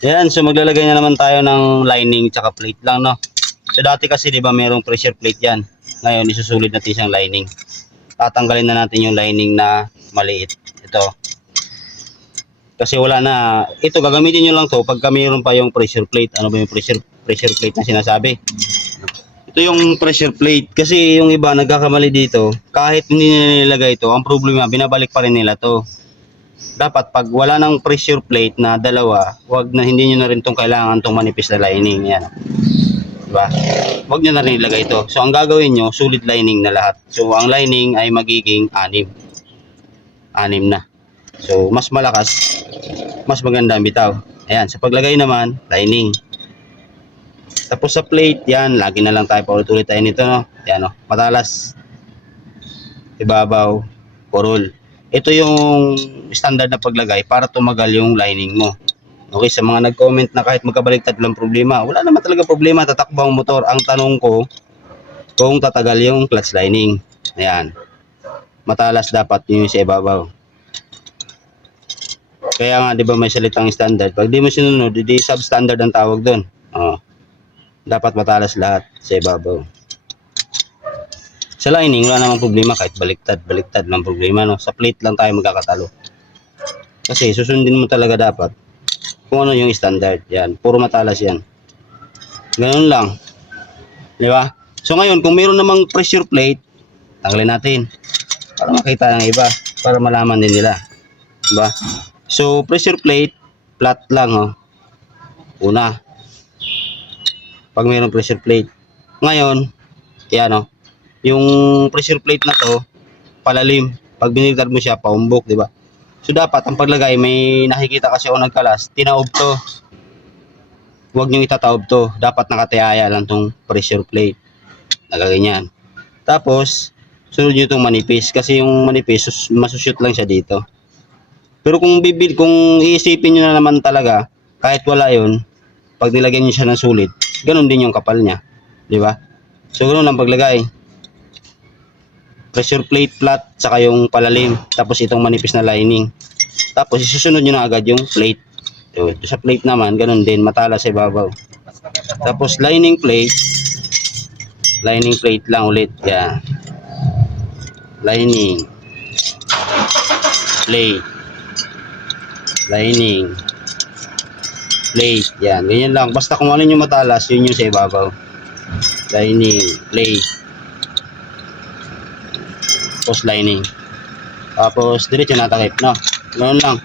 Ayan, so maglalagay na naman tayo ng lining tsaka plate lang, no? So dati kasi 'di ba merong pressure plate 'yan. Ngayon isusulit natin siyang lining. Tatanggalin na natin yung lining na maliit. Ito. Kasi wala na. Ito gagamitin niyo lang 'to pagka mayroon pa yung pressure plate. Ano ba yung pressure plate na sinasabi? Ito yung pressure plate kasi yung iba nagkakamali dito. Kahit hindi nila nilagay ito, ang problema binabalik pa rin nila 'to. Dapat pag wala ng pressure plate na dalawa, wag na hindi niyo na rin tong kailangan tong manipis na lining yan. Diba? Wag niyo na rin ilagay ito. So ang gagawin niyo, solid lining na lahat. So ang lining ay magiging 6. 6 na. So mas malakas, mas maganda ang bitaw. Ayan, sa paglagay naman, lining. Tapos sa plate, yan, lagi na lang tayo paulit-ulit tayo nito, no? Yan, no? Matalas. Ibabaw, purol. Ito yung standard na paglagay para tumagal yung lining mo. Okay, sa mga nag-comment na kahit magkabaliktad lang problema, wala naman talaga problema, tatakbo ang motor. Ang tanong ko, kung tatagal yung clutch lining. Ayan. Matalas dapat yung sa ibabaw. Kaya nga, di ba may salitang standard? Pag di mo sinunod, di substandard ang tawag doon. Oh. Dapat matalas lahat sa ibabaw. Sa lining, wala namang problema kahit baliktad lang problema, no? Sa plate lang tayo magkakatalo. Kasi susundin mo talaga dapat kung ano yung standard. Yan, puro matalas yan. Ganun lang. Di ba? So ngayon, kung mayroon namang pressure plate, tanggalin natin para makita ng iba, para malaman din nila. Di ba? So pressure plate, flat lang, oh. Una. Pag mayroong pressure plate. Ngayon, yan, oh. Yung pressure plate na to, palalim. Pag binigtad mo siya, paumbok, di ba? So dapat ang paglagay, may nakikita kasi ako nagkalas, tinaob to. Huwag nyo itataob to. Dapat nakatihaya lang tong pressure plate. Nagaganyan. Tapos, sunod nyo itong manipis. Kasi yung manipis, masushoot lang siya dito. Pero kung iisipin nyo na naman talaga, kahit wala yun, pag nilagyan nyo siya ng sulit, ganun din yung kapal niya. Di ba? So, ganun ang paglagay. Pressure plate flat, saka yung palalim, tapos itong manipis na lining. Tapos isusunod nyo na agad yung plate. So, sa plate naman, ganun din, matalas sa ibabaw. Tapos lining plate lang ulit. Yan. Lining. Plate. Lining. Plate. Yan, ganyan lang. Basta kung ano yung matalas, yun yung sa ibabaw. Lining. Plate. Tapos lining. Tapos diretso natakip, no? Ganoon lang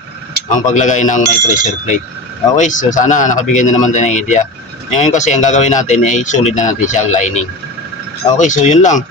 ang paglagay ng may pressure plate. Okay, so sana nakabigay na naman tayo ng idea. Ngayon kasi ang gagawin natin ay sulit na natin siya ang lining. Okay, so yun lang.